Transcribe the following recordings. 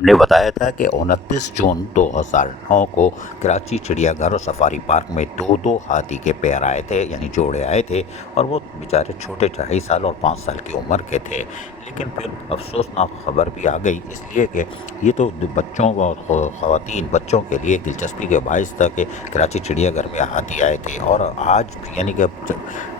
ہم نے بتایا تھا کہ 29 جون 2009 کو کراچی چڑیا گھر اور سفاری پارک میں دو دو ہاتھی کے پیر آئے تھے، یعنی جوڑے آئے تھے، اور وہ بیچارے چھوٹے 2.5 سال اور 5 سال کی عمر کے تھے۔ لیکن پھر افسوسناک خبر بھی آ گئی، اس لیے کہ یہ تو بچوں اور خواتین بچوں کے لیے دلچسپی کے باعث تھا کہ کراچی چڑیا گھر میں ہاتھی آئے تھے، اور آج یعنی کہ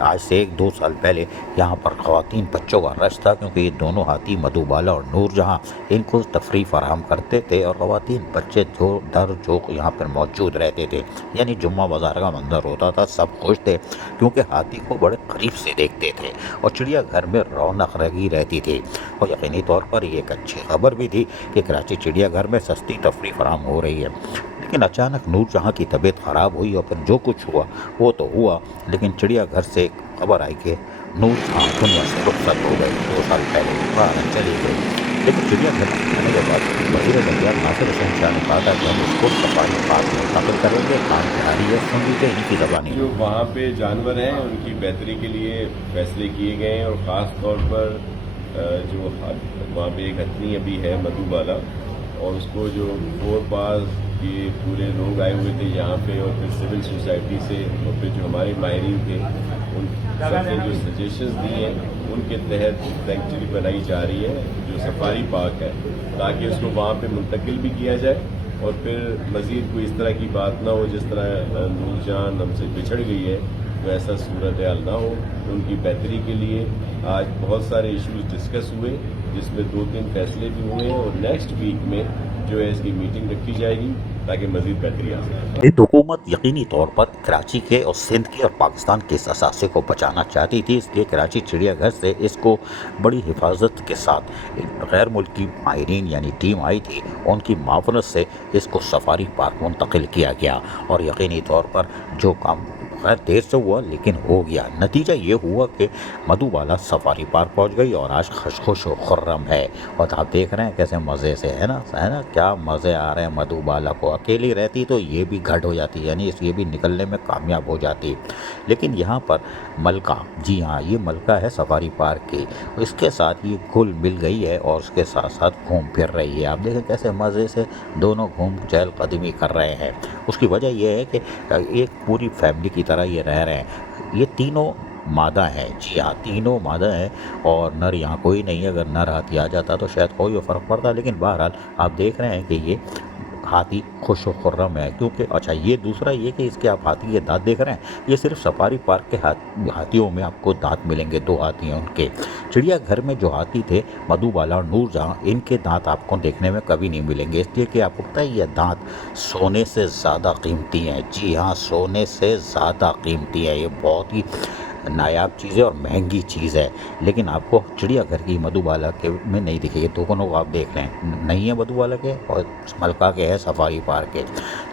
آج سے 1-2 سال پہلے یہاں پر خواتین بچوں کا رش تھا، کیونکہ یہ دونوں ہاتھی مدھو بالا اور نور جہاں ان کو تفریح فراہم کرتے تھے، اور خواتین بچے در جوق یہاں پر موجود رہتے تھے، یعنی جمعہ بازار کا منظر ہوتا تھا۔ سب خوش تھے کیونکہ ہاتھی کو بڑے قریب سے دیکھتے تھے، اور چڑیا گھر میں رونق لگی رہتی تھی، اور یقینی طور پر یہ ایک اچھی خبر بھی تھی کہ کراچی چڑیا گھر میں سستی تفریح فراہم ہو رہی ہے۔ لیکن اچانک نور جہاں کی طبیعت خراب ہوئی، اور پھر جو کچھ ہوا وہ تو ہوا، لیکن چڑیا گھر سے ایک خبر آئی کہ نور جہاں دنیا سے رخصت ہو گئی، 2 سال پہلے باہر چلی گئی۔ لیکن چڑیا گھر آنے کے بعد وزیر بلدیات ناصر حسین شاہ نے کہا تھا کہ ہم اس کو سفاری پارک منتقل کریں گے، کام جاری ہے۔ سن لیجیے ان کی زبانی۔ جو وہاں پہ جانور ہیں ان کی بہتری کے لیے فیصلے کیے گئے ہیں، اور خاص طور پر جو وہاں پہ ایک ہتھنی ابھی ہے مدھو بالا، اور اس کو جو فور پاس کے پورے لوگ آئے ہوئے تھے یہاں پہ، اور پھر سول سوسائٹی سے، اور پھر جو ہمارے ماہرین تھے ان سب نے جو سجیشنز دی ہیں ان کے تحت سینکچری بنائی جا رہی ہے جو سفاری پارک ہے، تاکہ اس کو وہاں پہ منتقل بھی کیا جائے، اور پھر مزید کوئی اس طرح کی بات نہ ہو جس طرح نور جان ہم سے بچھڑ گئی ہے، ویسا صورتحال نہ ہو۔ ان کی بہتری کے لیے آج بہت سارے ایشوز ڈسکس ہوئے، جس میں 2-3 فیصلے بھی ہوئے ہیں، اور نیکسٹ ویک میں جو ہے اس کی میٹنگ رکھی جائے گی تاکہ مزید بہتری آ سکے۔ ہند حکومت یقینی طور پر کراچی کے اور سندھ کے اور پاکستان کے اس اثاثے کو بچانا چاہتی تھی، اس لیے کراچی چڑیا گھر سے اس کو بڑی حفاظت کے ساتھ غیر ملکی ماہرین یعنی ٹیم آئی تھی، ان کی معاونت سے اس کو سفاری پارک منتقل کیا گیا، اور یقینی طور پر جو کام خیر دیر سے ہوا لیکن ہو گیا۔ نتیجہ یہ ہوا کہ مدھو بالا سفاری پارک پہنچ گئی اور آج خوش و خرم ہے، اور آپ دیکھ رہے ہیں کیسے مزے سے ہے نا کیا مزے آ رہے ہیں مدھو بالا کو۔ اکیلی رہتی تو یہ بھی گھٹ ہو جاتی، یعنی یہ بھی نکلنے میں کامیاب ہو جاتی، لیکن یہاں پر ملکہ، جی ہاں یہ ملکہ ہے سفاری پارک کی، اس کے ساتھ یہ گھل مل گئی ہے اور اس کے ساتھ ساتھ گھوم پھر رہی ہے۔ آپ دیکھیں کیسے مزے سے دونوں گھوم چہل قدمی کر رہے ہیں۔ اس کی وجہ یہ ہے کہ ایک پوری فیملی کی طرح یہ رہ رہے ہیں۔ یہ تینوں مادہ ہیں، جی ہاں تینوں مادہ ہیں، اور نر یہاں کوئی نہیں ہے۔ اگر نر ہاتھی آ جاتا تو شاید کوئی فرق پڑتا، لیکن بہرحال آپ دیکھ رہے ہیں کہ یہ ہاتھی خوش و خرم ہے، کیونکہ اچھا یہ دوسرا یہ کہ اس کے آپ ہاتھی کے دانت دیکھ رہے ہیں، یہ صرف سفاری پارک کے ہاتھیوں میں آپ کو دانت ملیں گے، 2 ہاتھی ہیں ان کے۔ چڑیا گھر میں جو ہاتھی تھے مدھو بالا اور نور جہاں، ان کے دانت آپ کو دیکھنے میں کبھی نہیں ملیں گے، اس لیے کہ آپ کو پتہ ہے یہ دانت سونے سے زیادہ قیمتی ہیں، جی ہاں سونے سے زیادہ قیمتی ہے، یہ بہت ہی نایاب چیز ہے اور مہنگی چیز ہے، لیکن آپ کو چڑیا گھر کی مدھو بالا کے میں نہیں دکھے گی۔ دونوں کو آپ دیکھ لیں، نہیں ہے مدھو بالا کے اور ملکہ کے ہے سفاری پارک کے،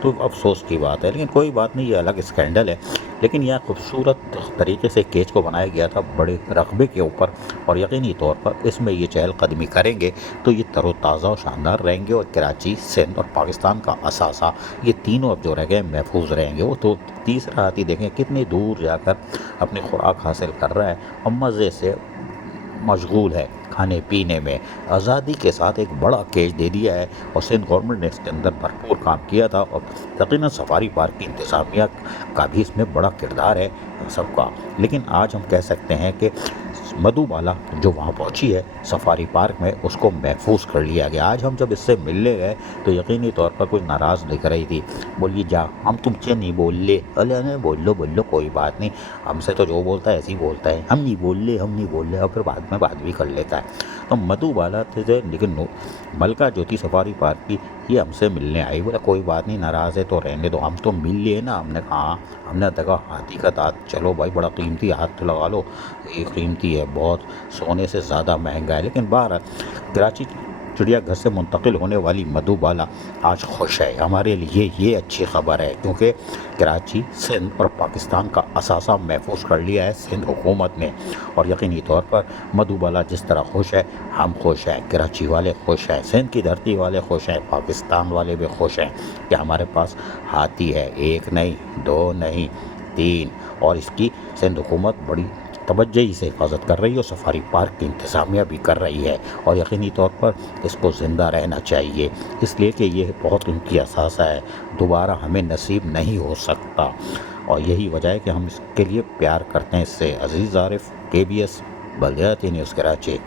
تو افسوس کی بات ہے، لیکن کوئی بات نہیں، یہ الگ اسکینڈل ہے۔ لیکن یہ خوبصورت طریقے سے کیچ کو بنایا گیا تھا بڑے رقبے کے اوپر، اور یقینی طور پر اس میں یہ چہل قدمی کریں گے تو یہ تر و تازہ و شاندار رہیں گے، اور کراچی، سندھ اور پاکستان کا اثاثہ یہ تینوں اب جو رہ گئے محفوظ رہیں گے۔ وہ تو تیسرا ہاتھی دیکھیں کتنی دور جا کر اپنی خوراک حاصل کر رہا ہے اور مزے سے مشغول ہے کھانے پینے میں۔ آزادی کے ساتھ ایک بڑا کیچ دے دیا ہے، اور سندھ گورنمنٹ نے اس کے اندر بھرپور کام کیا تھا، اور یقیناً سفاری پارک کی انتظامیہ کا بھی اس میں بڑا کردار ہے سب کا۔ لیکن آج ہم کہہ سکتے ہیں کہ مدھو بالا جو وہاں پہنچی ہے سفاری پارک میں، اس کو محفوظ کر لیا گیا۔ آج ہم جب اس سے ملنے گئے تو یقینی طور پر کوئی ناراض دکھ رہی تھی، بولیے جا ہم تم سے نہیں بول لے، بول لو کوئی بات نہیں، ہم سے تو جو بولتا ہے ایسے ہی بولتا ہے، ہم نہیں بول لے، اور پھر بعد میں بات بھی کر لیتا ہے۔ تو مدھو بالا تھے، لیکن ملکہ جو تھی سفاری پارک کی، یہ ہم سے ملنے آئی، بولا کوئی بات نہیں ناراض ہے تو رہنے دو، ہم تو مل لیے نا۔ ہم نے کہا، ہم نے دیکھا ہاتھی کا دانت، چلو بھائی بڑا قیمتی ہاتھ لگا لو، یہ قیمتی ہے بہت، سونے سے زیادہ مہنگا ہے، لیکن بہرحال کراچی چڑیا گھر سے منتقل ہونے والی مدھو بالا آج خوش ہے۔ ہمارے لیے یہ اچھی خبر ہے، کیونکہ کراچی، سندھ اور پاکستان کا اثاثہ محفوظ کر لیا ہے سندھ حکومت نے، اور یقینی طور پر مدھو بالا جس طرح خوش ہے، ہم خوش ہیں، کراچی والے خوش ہیں، سندھ کی دھرتی والے خوش ہیں، پاکستان والے بھی خوش ہیں کہ ہمارے پاس ہاتھی ہے، 1 نہیں 2 نہیں 3، اور اس کی سندھ حکومت بڑی توجہی سے حفاظت کر رہی ہے اور سفاری پارک کی انتظامیہ بھی کر رہی ہے، اور یقینی طور پر اس کو زندہ رہنا چاہیے، اس لیے کہ یہ بہت قیمتی اثاثہ ہے، دوبارہ ہمیں نصیب نہیں ہو سکتا، اور یہی وجہ ہے کہ ہم اس کے لیے پیار کرتے ہیں اس سے۔ عزیز عارف، KBS بلدیاتی نیوز کراچی۔